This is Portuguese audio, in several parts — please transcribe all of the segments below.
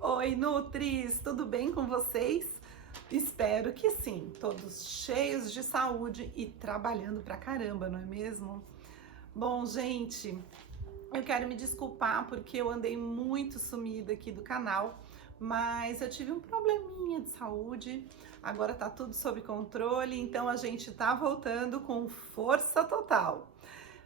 Oi, Nutris, tudo bem com vocês? Espero que sim, todos cheios de saúde e trabalhando pra caramba, não é mesmo? Bom, gente, eu quero me desculpar porque eu andei muito sumida aqui do canal, mas eu tive um probleminha de saúde, agora tá tudo sob controle, então a gente tá voltando com força total.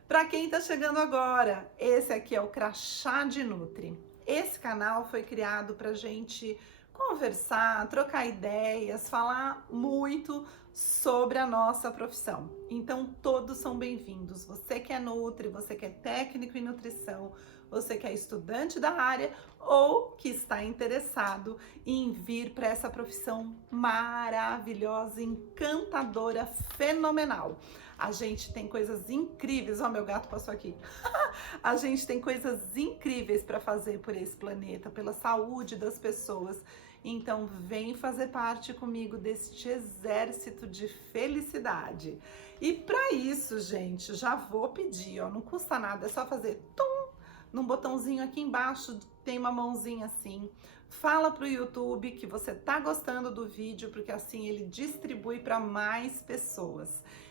Para quem está chegando agora, esse aqui é o Crachá de Nutri. Esse canal foi criado para gente conversar, trocar ideias, falar muito sobre a nossa profissão. Então todos são bem-vindos. Você que é Nutri, você que é técnico em nutrição, você que é estudante da área ou que está interessado em vir para essa profissão maravilhosa, encantadora, fenomenal. A gente tem coisas incríveis. Ó, meu gato passou aqui. A gente tem coisas incríveis para fazer por esse planeta, pela saúde das pessoas. Então, vem fazer parte comigo deste exército de felicidade. E para isso, gente, já vou pedir, ó, não custa nada, é só fazer tum num botãozinho aqui embaixo, tem uma mãozinha assim. Fala pro YouTube que você tá gostando do vídeo, porque assim ele distribui para mais pessoas.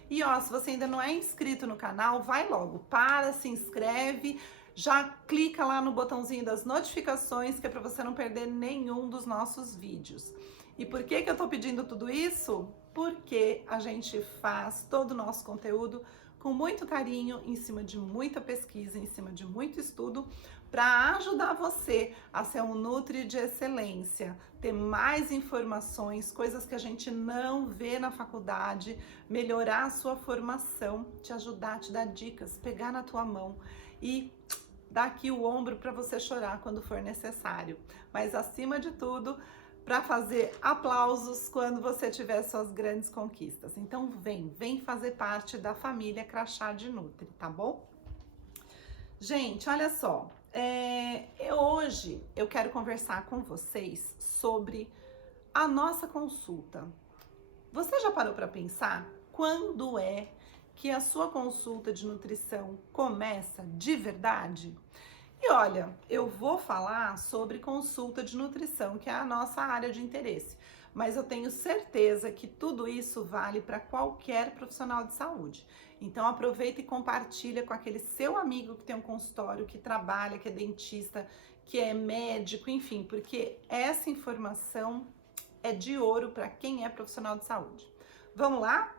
E ó, se você ainda não é inscrito no canal, vai logo, se inscreve, já clica lá no botãozinho das notificações, que é para você não perder nenhum dos nossos vídeos. E por que eu tô pedindo tudo isso? Porque a gente faz todo o nosso conteúdo com muito carinho, em cima de muita pesquisa, em cima de muito estudo, para ajudar você a ser um Nutri de excelência, ter mais informações, coisas que a gente não vê na faculdade, melhorar a sua formação, te ajudar, te dar dicas, pegar na tua mão e dar aqui o ombro para você chorar quando for necessário. Mas acima de tudo, para fazer aplausos quando você tiver suas grandes conquistas. Então vem fazer parte da família Crachá de Nutri, tá bom? Gente, olha só, hoje eu quero conversar com vocês sobre a nossa consulta. Você já parou para pensar quando é que a sua consulta de nutrição começa de verdade? E olha, eu vou falar sobre consulta de nutrição, que é a nossa área de interesse, mas eu tenho certeza que tudo isso vale para qualquer profissional de saúde. Então aproveita e compartilha com aquele seu amigo que tem um consultório, que trabalha, que é dentista, que é médico, enfim, porque essa informação é de ouro para quem é profissional de saúde. Vamos lá?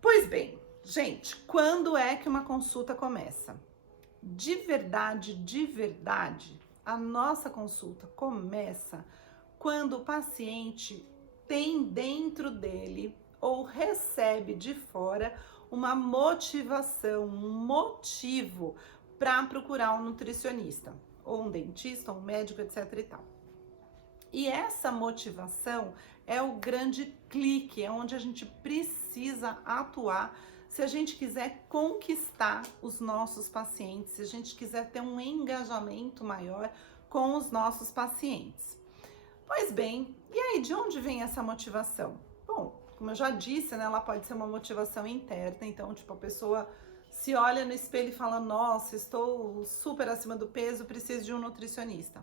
Pois bem, gente, quando é que uma consulta começa? De verdade, a nossa consulta começa quando o paciente tem dentro dele ou recebe de fora uma motivação, um motivo para procurar um nutricionista, ou um dentista, ou um médico, etc e tal. E essa motivação é o grande clique, é onde a gente precisa atuar se a gente quiser conquistar os nossos pacientes, se a gente quiser ter um engajamento maior com os nossos pacientes. Pois bem, e aí de onde vem essa motivação? Bom, como eu já disse, né, ela pode ser uma motivação interna, então tipo a pessoa se olha no espelho e fala: nossa, estou super acima do peso, preciso de um nutricionista.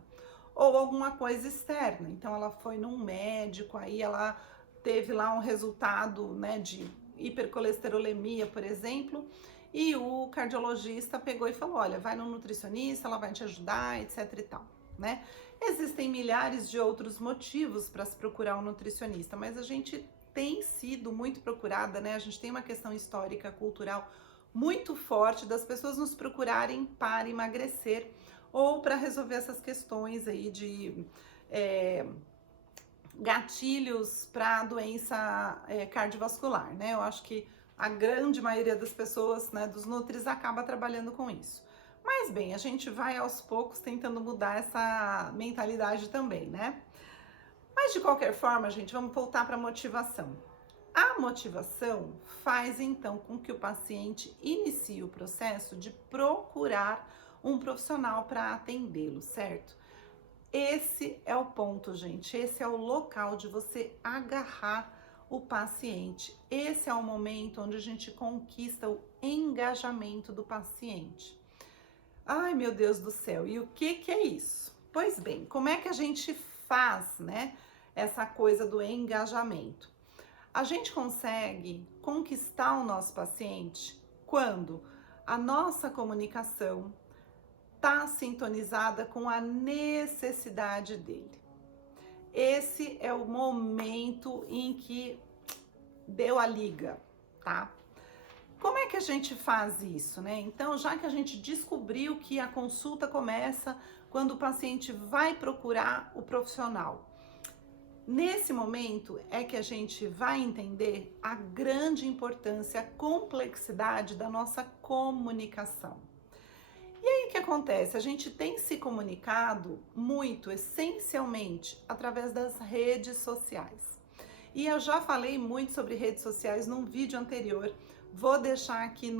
Ou alguma coisa externa, então ela foi num médico, aí ela teve lá um resultado, né, de hipercolesterolemia, por exemplo, e o cardiologista pegou e falou: olha, vai no nutricionista, ela vai te ajudar, etc e tal, né? Existem milhares de outros motivos para se procurar um nutricionista, mas a gente tem sido muito procurada, né? A gente tem uma questão histórica, cultural muito forte das pessoas nos procurarem para emagrecer ou para resolver essas questões aí de gatilhos para doença cardiovascular, né? Eu acho que a grande maioria das pessoas, né, dos nutris, acaba trabalhando com isso. Mas bem, a gente vai aos poucos tentando mudar essa mentalidade também, né? Mas de qualquer forma, gente, vamos voltar para a motivação. A motivação faz então com que o paciente inicie o processo de procurar um profissional para atendê-lo, certo? Esse é o ponto, gente. Esse é o local de você agarrar o paciente. Esse é o momento onde a gente conquista o engajamento do paciente. Ai, meu Deus do céu, e o que é isso? Pois bem, como é que a gente faz, né, essa coisa do engajamento? A gente consegue conquistar o nosso paciente quando a nossa comunicação está sintonizada com a necessidade dele. Esse é o momento em que deu a liga, tá? Como é que a gente faz isso, né? Então, já que a gente descobriu que a consulta começa quando o paciente vai procurar o profissional, nesse momento é que a gente vai entender a grande importância, a complexidade da nossa comunicação. E aí o que acontece? A gente tem se comunicado muito, essencialmente, através das redes sociais. E eu já falei muito sobre redes sociais num vídeo anterior. Vou deixar aqui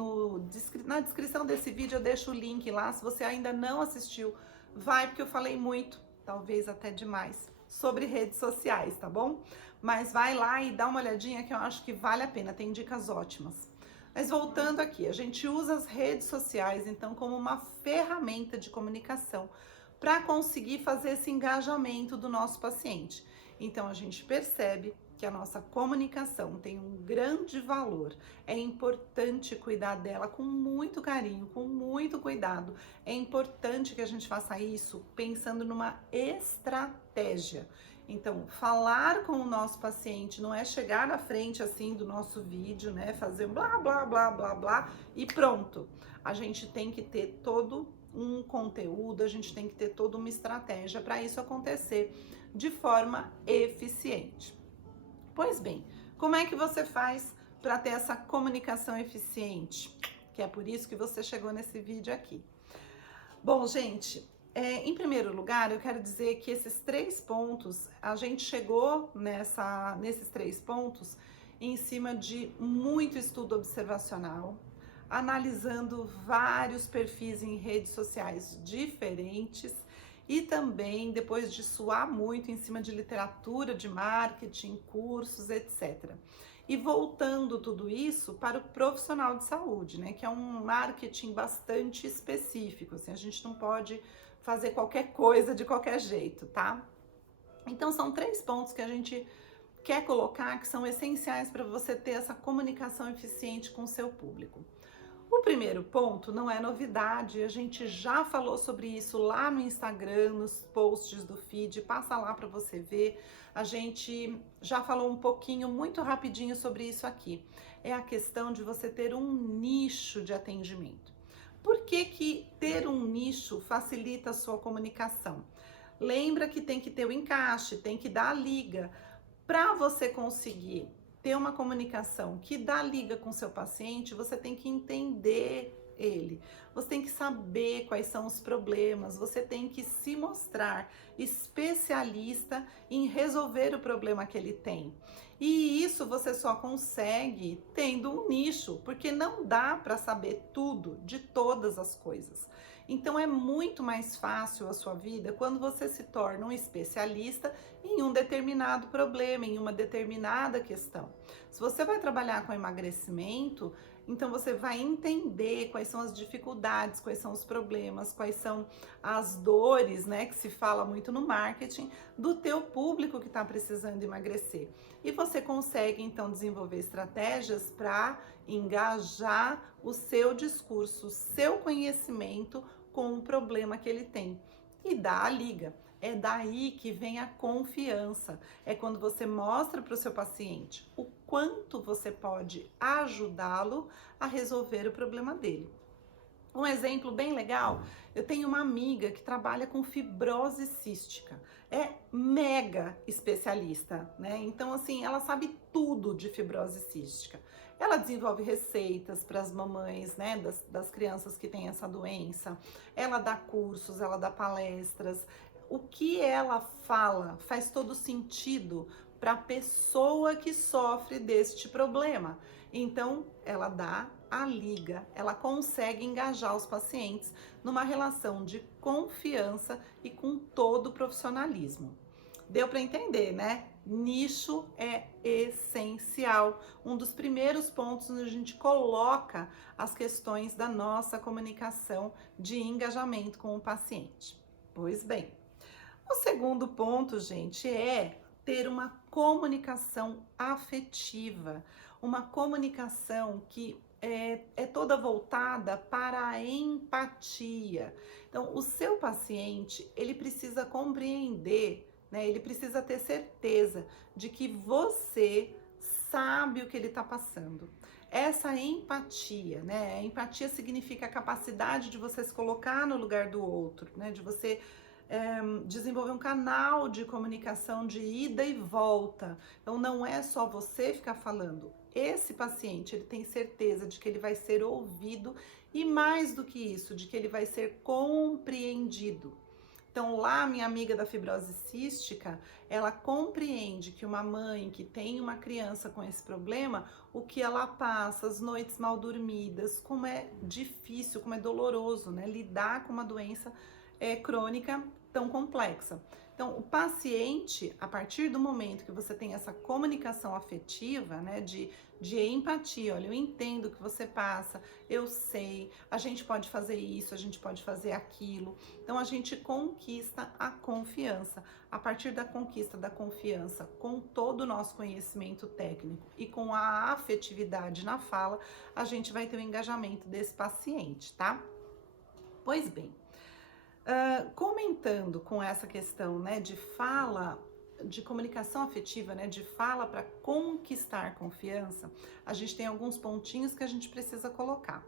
na descrição desse vídeo, eu deixo o link lá. Se você ainda não assistiu, vai, porque eu falei muito, talvez até demais, sobre redes sociais, tá bom? Mas vai lá e dá uma olhadinha que eu acho que vale a pena, tem dicas ótimas. Mas voltando aqui, a gente usa as redes sociais, então, como uma ferramenta de comunicação para conseguir fazer esse engajamento do nosso paciente. Então, a gente percebe que a nossa comunicação tem um grande valor. É importante cuidar dela com muito carinho, com muito cuidado. É importante que a gente faça isso pensando numa estratégia. Então, falar com o nosso paciente não é chegar na frente assim do nosso vídeo, né? Fazer blá, blá, blá, blá, blá e pronto. A gente tem que ter todo um conteúdo, a gente tem que ter toda uma estratégia para isso acontecer de forma eficiente. Pois bem, como é que você faz para ter essa comunicação eficiente? Que é por isso que você chegou nesse vídeo aqui. Bom, gente, em primeiro lugar, eu quero dizer que esses 3 pontos, a gente chegou nesses 3 pontos em cima de muito estudo observacional, analisando vários perfis em redes sociais diferentes, e também depois de suar muito em cima de literatura de marketing, cursos, etc. E voltando tudo isso para o profissional de saúde, né? Que é um marketing bastante específico, assim, a gente não pode fazer qualquer coisa de qualquer jeito, tá? Então são 3 pontos que a gente quer colocar que são essenciais para você ter essa comunicação eficiente com o seu público. O primeiro ponto não é novidade, a gente já falou sobre isso lá no Instagram, nos posts do feed, passa lá para você ver. A gente já falou um pouquinho, muito rapidinho sobre isso aqui. É a questão de você ter um nicho de atendimento. Por que que ter um nicho facilita a sua comunicação? Lembra que tem que ter o encaixe, tem que dar a liga. Para você conseguir ter uma comunicação que dá liga com seu paciente, você tem que entender ele, você tem que saber quais são os problemas, você tem que se mostrar especialista em resolver o problema que ele tem. E isso você só consegue tendo um nicho, porque não dá para saber tudo de todas as coisas. Então é muito mais fácil a sua vida quando você se torna um especialista em um determinado problema, em uma determinada questão. Se você vai trabalhar com emagrecimento, então você vai entender quais são as dificuldades, quais são os problemas, quais são as dores, né, que se fala muito no marketing, do teu público que está precisando emagrecer. E você consegue então desenvolver estratégias para engajar o seu discurso, o seu conhecimento com o problema que ele tem e dá a liga. É daí que vem a confiança. É quando você mostra para o seu paciente o quanto você pode ajudá-lo a resolver o problema dele. Um exemplo bem legal, eu tenho uma amiga que trabalha com fibrose cística, é mega especialista, né? Então, assim, ela sabe tudo de fibrose cística. Ela desenvolve receitas para as mamães, né, das crianças que têm essa doença, ela dá cursos, ela dá palestras. O que ela fala faz todo sentido para a pessoa que sofre deste problema. Então, ela dá a liga, ela consegue engajar os pacientes numa relação de confiança e com todo o profissionalismo. Deu para entender, né? Nicho é essencial. Um dos primeiros pontos onde a gente coloca as questões da nossa comunicação de engajamento com o paciente. Pois bem, O segundo ponto, gente, é ter uma comunicação afetiva, uma comunicação que é toda voltada para a empatia. Então, o seu paciente, ele precisa compreender, né? Ele precisa ter certeza de que você sabe o que ele está passando. Essa empatia, né? A empatia significa a capacidade de você se colocar no lugar do outro, né? De você desenvolver um canal de comunicação de ida e volta. Então não é só você ficar falando. Esse paciente, ele tem certeza de que ele vai ser ouvido e mais do que isso, de que ele vai ser compreendido. Então lá, minha amiga da fibrose cística, ela compreende que uma mãe que tem uma criança com esse problema, o que ela passa, as noites mal dormidas, como é difícil, como é doloroso, né? Lidar com uma doença crônica tão complexa. Então, o paciente, a partir do momento que você tem essa comunicação afetiva, né, de empatia, olha, eu entendo o que você passa, eu sei, a gente pode fazer isso, a gente pode fazer aquilo. Então, a gente conquista a confiança. A partir da conquista da confiança, com todo o nosso conhecimento técnico e com a afetividade na fala, a gente vai ter o engajamento desse paciente, tá? Pois bem, comentando com essa questão, né, de fala, de comunicação afetiva, né, de fala para conquistar confiança, a gente tem alguns pontinhos que a gente precisa colocar.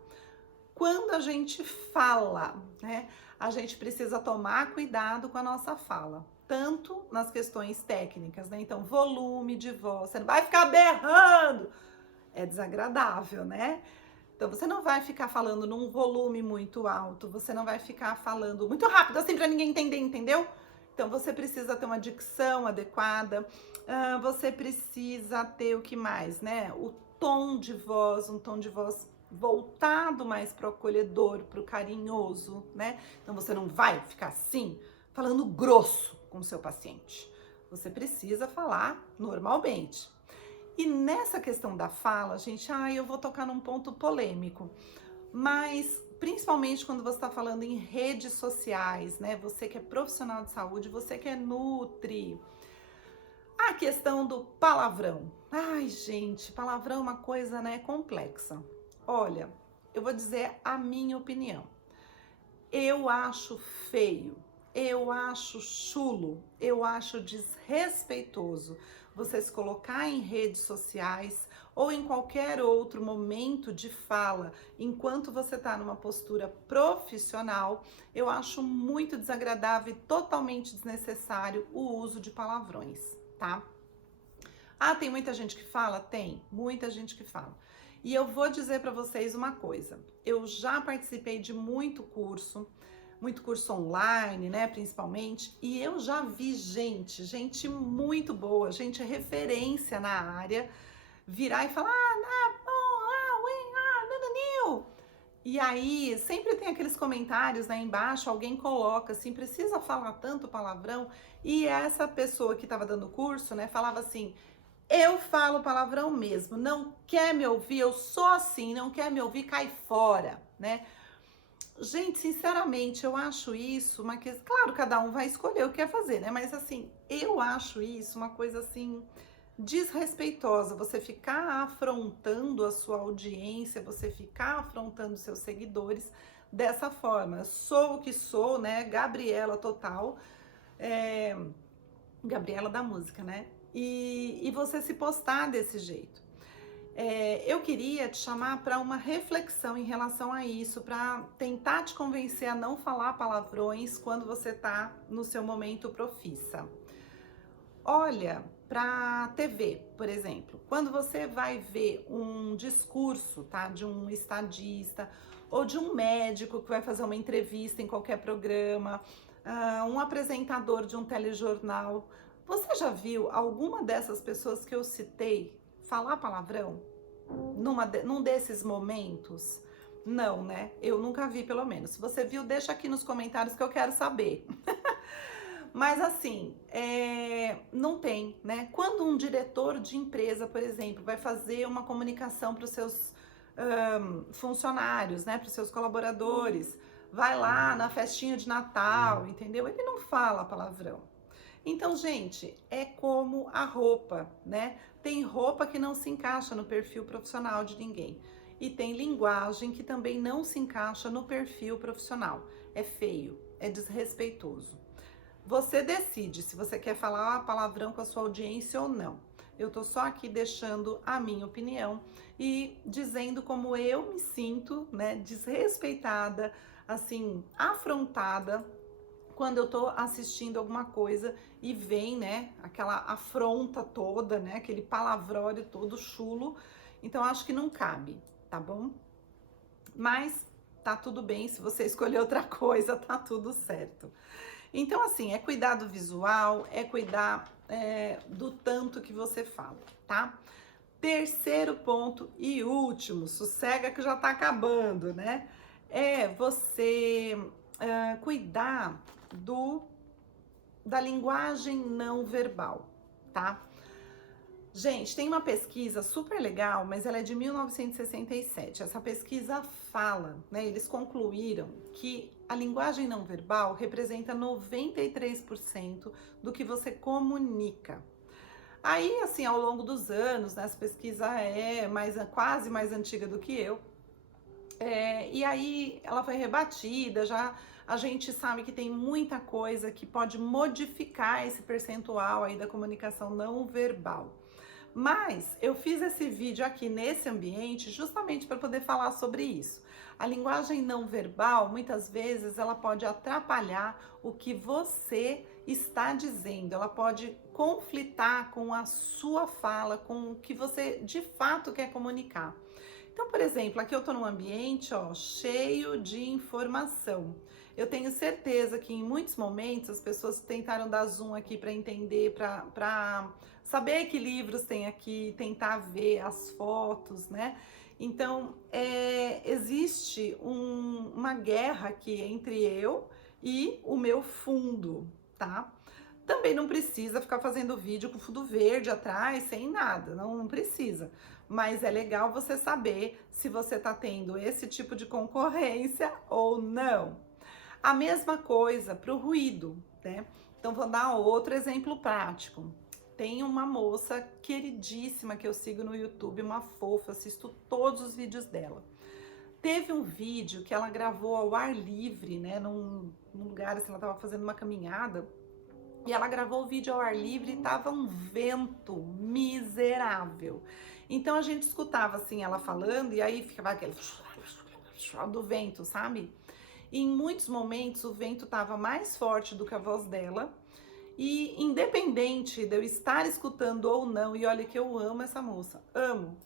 Quando a gente fala, né, a gente precisa tomar cuidado com a nossa fala, tanto nas questões técnicas, né, então volume de voz, você não vai ficar berrando, é desagradável, né? Então, você não vai ficar falando num volume muito alto, você não vai ficar falando muito rápido, assim, para ninguém entender, entendeu? Então, você precisa ter uma dicção adequada, você precisa ter o que mais, né? O tom de voz, um tom de voz voltado mais para o acolhedor, para o carinhoso, né? Então, você não vai ficar assim, falando grosso com o seu paciente. Você precisa falar normalmente. E nessa questão da fala, gente, eu vou tocar num ponto polêmico, mas principalmente quando você está falando em redes sociais, né? Você que é profissional de saúde, você que é nutri. A questão do palavrão. Ai, gente, palavrão é uma coisa, né, complexa. Olha, eu vou dizer a minha opinião. Eu acho feio, eu acho chulo, eu acho desrespeitoso você se colocar em redes sociais ou em qualquer outro momento de fala, enquanto você está numa postura profissional, eu acho muito desagradável e totalmente desnecessário o uso de palavrões, tá? Tem muita gente que fala? Tem, muita gente que fala. E eu vou dizer para vocês uma coisa, eu já participei de muito curso online, né, principalmente, e eu já vi gente muito boa, gente referência na área, virar e falar, e aí sempre tem aqueles comentários, né, embaixo, alguém coloca assim, precisa falar tanto palavrão, e essa pessoa que estava dando o curso, né, falava assim, eu falo palavrão mesmo, não quer me ouvir, eu sou assim, não quer me ouvir, cai fora, né? Gente, sinceramente, eu acho isso uma questão... Claro, cada um vai escolher o que quer fazer, né? Mas, assim, eu acho isso uma coisa, assim, desrespeitosa. Você ficar afrontando a sua audiência, você ficar afrontando seus seguidores dessa forma. Sou o que sou, né? Gabriela total. Gabriela da música, né? E você se postar desse jeito. Eu queria te chamar para uma reflexão em relação a isso, para tentar te convencer a não falar palavrões quando você está no seu momento profissa. Olha para TV, por exemplo, quando você vai ver um discurso, tá, de um estadista ou de um médico que vai fazer uma entrevista em qualquer programa, um apresentador de um telejornal, você já viu alguma dessas pessoas que eu citei falar palavrão num desses momentos? Não, né? Eu nunca vi, pelo menos. Se você viu, deixa aqui nos comentários que eu quero saber. Mas assim, não tem, né? Quando um diretor de empresa, por exemplo, vai fazer uma comunicação para os seus funcionários, né? Para os seus colaboradores, vai lá na festinha de Natal, entendeu? Ele não fala palavrão. Então, gente, é como a roupa, né? Tem roupa que não se encaixa no perfil profissional de ninguém. E tem linguagem que também não se encaixa no perfil profissional. É feio, é desrespeitoso. Você decide se você quer falar palavrão com a sua audiência ou não. Eu tô só aqui deixando a minha opinião e dizendo como eu me sinto, né, desrespeitada, assim, afrontada quando eu tô assistindo alguma coisa e vem, né, aquela afronta toda, né, aquele palavrório todo chulo. Então acho que não cabe, tá bom? Mas tá tudo bem, se você escolher outra coisa, tá tudo certo. Então, assim, é cuidar do visual, é cuidar do tanto que você fala, tá? Terceiro ponto e último, sossega que já tá acabando, né? É você cuidar da linguagem não verbal, tá? Gente, tem uma pesquisa super legal, mas ela é de 1967. Essa pesquisa fala, né? Eles concluíram que a linguagem não verbal representa 93% do que você comunica. Aí, assim, ao longo dos anos, né, essa pesquisa é quase mais antiga do que eu. E aí ela foi rebatida, já a gente sabe que tem muita coisa que pode modificar esse percentual aí da comunicação não verbal. Mas eu fiz esse vídeo aqui nesse ambiente justamente para poder falar sobre isso. A linguagem não verbal, muitas vezes, ela pode atrapalhar o que você está dizendo, ela pode conflitar com a sua fala, com o que você de fato quer comunicar. Então, por exemplo, aqui eu tô num ambiente, ó, cheio de informação. Eu tenho certeza que em muitos momentos as pessoas tentaram dar zoom aqui para entender, para saber que livros tem aqui, tentar ver as fotos, né? Então, existe uma guerra aqui entre eu e o meu fundo, tá? Também não precisa ficar fazendo vídeo com fundo verde atrás, sem nada, não precisa. Mas é legal você saber se você tá tendo esse tipo de concorrência ou não. A mesma coisa para o ruído, né? Então, vou dar outro exemplo prático. Tem uma moça queridíssima que eu sigo no YouTube, uma fofa, assisto todos os vídeos dela. Teve um vídeo que ela gravou ao ar livre, né? Num lugar assim, ela tava fazendo uma caminhada. E ela gravou o vídeo ao ar livre e tava um vento miserável. Então a gente escutava assim ela falando e aí ficava aquele do vento, sabe? E em muitos momentos o vento tava mais forte do que a voz dela. E independente de eu estar escutando ou não, e olha que eu amo essa moça, amo.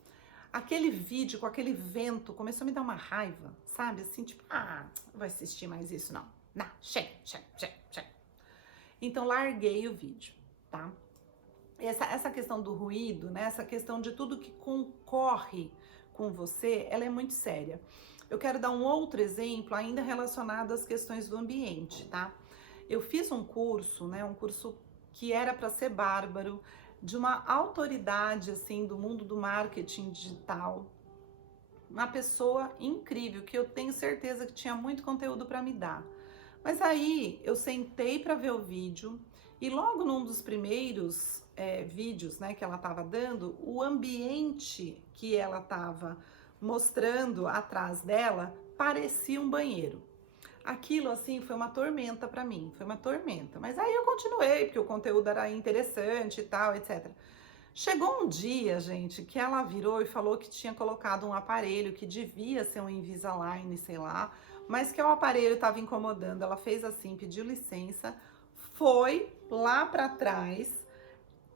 Aquele vídeo com aquele vento começou a me dar uma raiva, sabe? Assim, tipo, não vou assistir mais isso não. Não, chega. Então larguei o vídeo, tá? Essa questão do ruído, né? Essa questão de tudo que concorre com você, ela é muito séria. Eu quero dar um outro exemplo ainda relacionado às questões do ambiente, tá? Eu fiz um curso, né? Um curso que era para ser bárbaro, de uma autoridade assim do mundo do marketing digital, uma pessoa incrível que eu tenho certeza que tinha muito conteúdo para me dar. Mas aí eu sentei para ver o vídeo e logo num dos primeiros vídeos, né, que ela estava dando, o ambiente que ela estava mostrando atrás dela parecia um banheiro. Aquilo assim foi uma tormenta para mim, foi uma tormenta. Mas aí eu continuei porque o conteúdo era interessante e tal, etc. Chegou um dia, gente, que ela virou e falou que tinha colocado um aparelho que devia ser um Invisalign, sei lá, mas que o aparelho estava incomodando. Ela fez assim, pediu licença, foi lá para trás,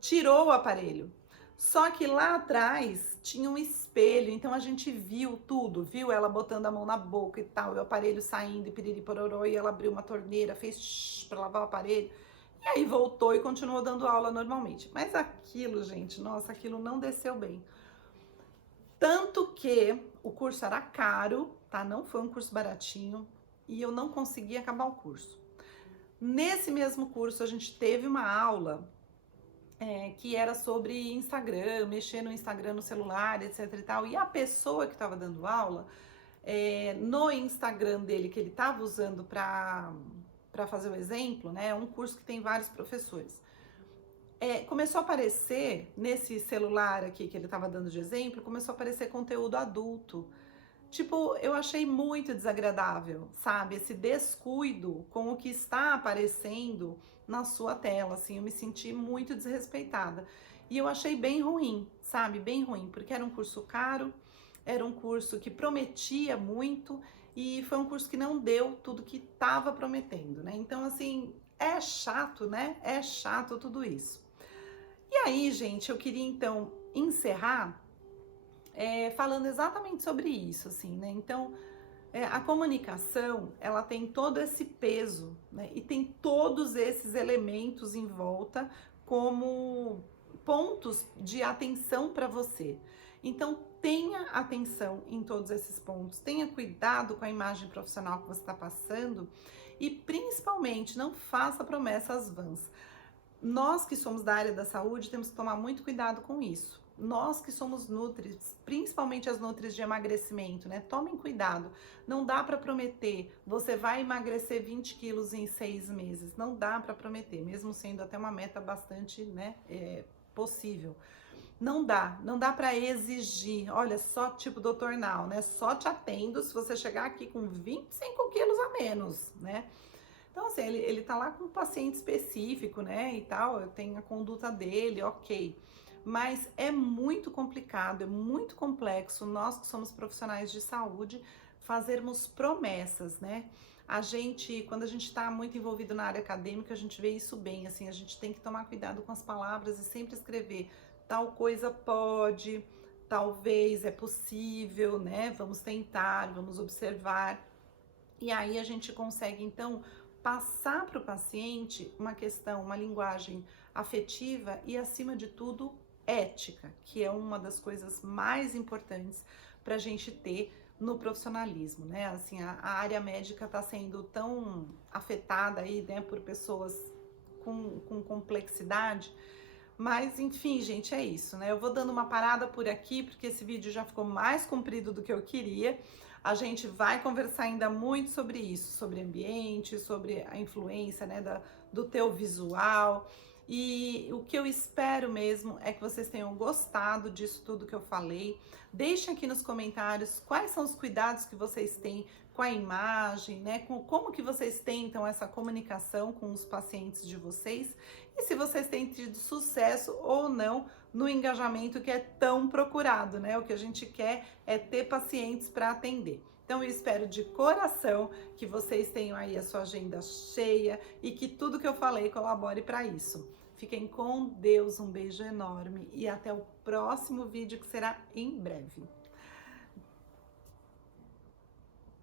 tirou o aparelho. Só que lá atrás tinha um espelho, então a gente viu tudo, viu ela botando a mão na boca e tal, e o aparelho saindo e piriri pororó, e ela abriu uma torneira, fez para lavar o aparelho. E aí voltou e continuou dando aula normalmente. Mas aquilo, gente, nossa, aquilo não desceu bem. Tanto que o curso era caro, tá? Não foi um curso baratinho e eu não consegui acabar o curso. Nesse mesmo curso, a gente teve uma aula que era sobre Instagram, mexer no Instagram no celular, etc e tal. E a pessoa que estava dando aula, no Instagram dele, que ele estava usando para fazer o exemplo, né? É um curso que tem vários professores. Começou a aparecer, nesse celular aqui que ele estava dando de exemplo, começou a aparecer conteúdo adulto. Tipo, eu achei muito desagradável, sabe? Esse descuido com o que está aparecendo na sua tela, assim, eu me senti muito desrespeitada. E eu achei bem ruim, sabe? Bem ruim, porque era um curso caro, era um curso que prometia muito e foi um curso que não deu tudo que estava prometendo, né? Então, assim, é chato, né? É chato tudo isso. E aí, gente, eu queria então encerrar falando exatamente sobre isso, assim, né? Então, a comunicação, ela tem todo esse peso, né? E tem todos esses elementos em volta como pontos de atenção para você. Então, tenha atenção em todos esses pontos, tenha cuidado com a imagem profissional que você está passando e, principalmente, não faça promessas vãs. Nós que somos da área da saúde temos que tomar muito cuidado com isso. Nós que somos nutris, principalmente as nutris de emagrecimento, né? Tomem cuidado. Não dá para prometer, você vai emagrecer 20 quilos em 6 meses. Não dá para prometer, mesmo sendo até uma meta bastante, né, possível. Não dá para exigir. Olha, só tipo Dr. Now, né? Só te atendo se você chegar aqui com 25 quilos a menos, né? Então, assim, ele tá lá com um paciente específico, né, e tal, eu tenho a conduta dele, ok. Mas é muito complicado, é muito complexo, nós que somos profissionais de saúde, fazermos promessas, né? Quando a gente tá muito envolvido na área acadêmica, a gente vê isso bem, assim, a gente tem que tomar cuidado com as palavras e sempre escrever tal coisa pode, talvez é possível, né? Vamos tentar, vamos observar. E aí a gente consegue, então, passar para o paciente uma questão, uma linguagem afetiva e, acima de tudo, ética, que é uma das coisas mais importantes para a gente ter no profissionalismo, né? Assim, a área médica está sendo tão afetada aí, né, por pessoas com complexidade, mas enfim, gente, é isso, né? Eu vou dando uma parada por aqui, porque esse vídeo já ficou mais comprido do que eu queria. A gente vai conversar ainda muito sobre isso, sobre ambiente, sobre a influência, né, do teu visual. E o que eu espero mesmo é que vocês tenham gostado disso tudo que eu falei. Deixem aqui nos comentários quais são os cuidados que vocês têm com a imagem, né? Como que vocês tentam essa comunicação com os pacientes de vocês e se vocês têm tido sucesso ou não no engajamento que é tão procurado, né? O que a gente quer é ter pacientes para atender. Então eu espero de coração que vocês tenham aí a sua agenda cheia e que tudo que eu falei colabore para isso. Fiquem com Deus, um beijo enorme e até o próximo vídeo que será em breve.